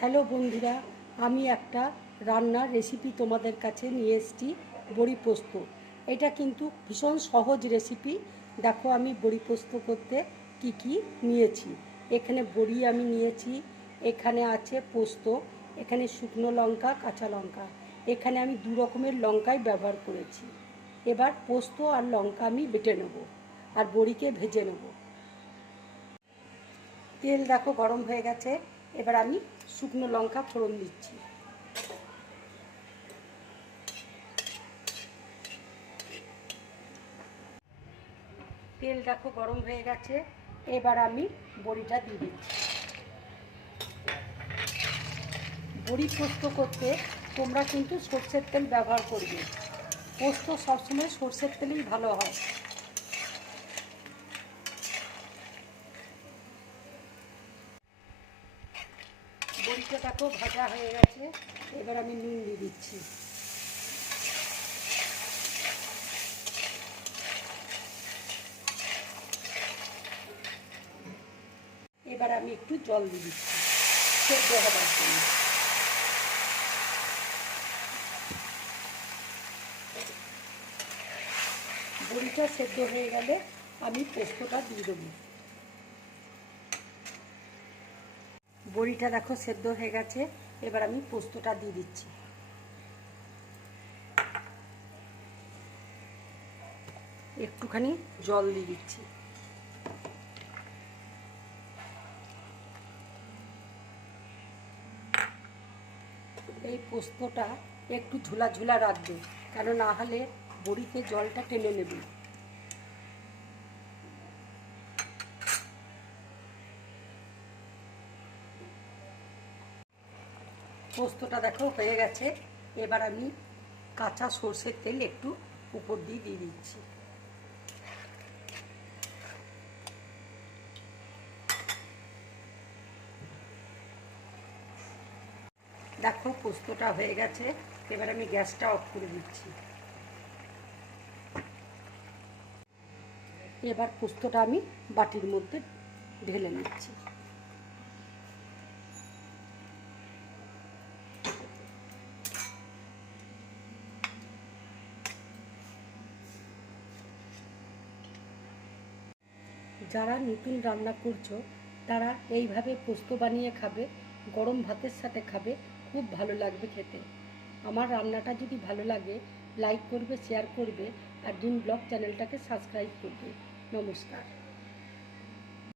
Hello বন্ধুরা, আমি একটা রান্নার রেসিপি তোমাদের কাছে নিয়ে এসেছি। বড়ি পোস্ত। এটা কিন্তু ভীষণ সহজ রেসিপি। দেখো আমি বড়ি পোস্ত করতে কি কি নিয়েছি। এখানে বড়ি আমি নিয়েছি, এখানে আছে পোস্ত, এখানে শুকনো লঙ্কা, কাঁচা লঙ্কা, এখানে আমি দু রকমের লঙ্কাই ব্যবহার করেছি। এবার পোস্ত আর লঙ্কা আমি বেটে নেব আর বড়িকে ভেজে নেব। তেল দেখো গরম হয়ে গেছে। এবার আমি শুকনো লঙ্কা ফোড়ন দিচ্ছি। তেল দেখো গরম হয়ে গেছে। এবার আমি বড়িটা দিয়ে দিচ্ছি। বড়ি পোস্ত করতে তোমরা কিন্তু সরষের তেল ব্যবহার করবে। পোস্ত সবসময় সরষের তেলেই ভালো হয়। বড়িটা দেখো ভাজা হয়ে গেছে। এবার আমি নুন দিয়ে দিচ্ছি। এবার আমি একটু জল দিয়ে দিচ্ছি সেদ্ধ হবার জন্য। বড়িটা সেদ্ধ হয়ে গেলে আমি পোস্তটা দিয়ে দেবো। বড়িটা দেখো সেদ্ধ হয়ে গেছে। এবার আমি পোস্তটা দিয়ে দিচ্ছি। একটুখানি জল দিয়ে দিচ্ছি। এই পোস্তটা একটু ঝোলা ঝোলা রাখবে, কেন না হলে বড়িতে জলটা টেনে নেবে। পোস্তটা দেখো হয়ে গেছে। এবার আমি কাঁচা সর্ষের তেল একটু উপর দিয়ে দিয়ে দিচ্ছি। দেখো পোস্তটা হয়ে গেছে। এবার আমি গ্যাসটা অফ করে দিচ্ছি। এবার পোস্তটা আমি বাটির মধ্যে ঢেলে নিচ্ছি। যারা নতুন রান্না করছো তারা এইভাবে পোস্ত বানিয়ে খাবে, গরম ভাতের সাথে খাবে, খুব ভালো লাগবে খেতে। আমার রান্নাটা যদি ভালো লাগে লাইক করবে, শেয়ার করবে আর ড্রিম ব্লগ চ্যানেলটাকে সাবস্ক্রাইব করবে। নমস্কার।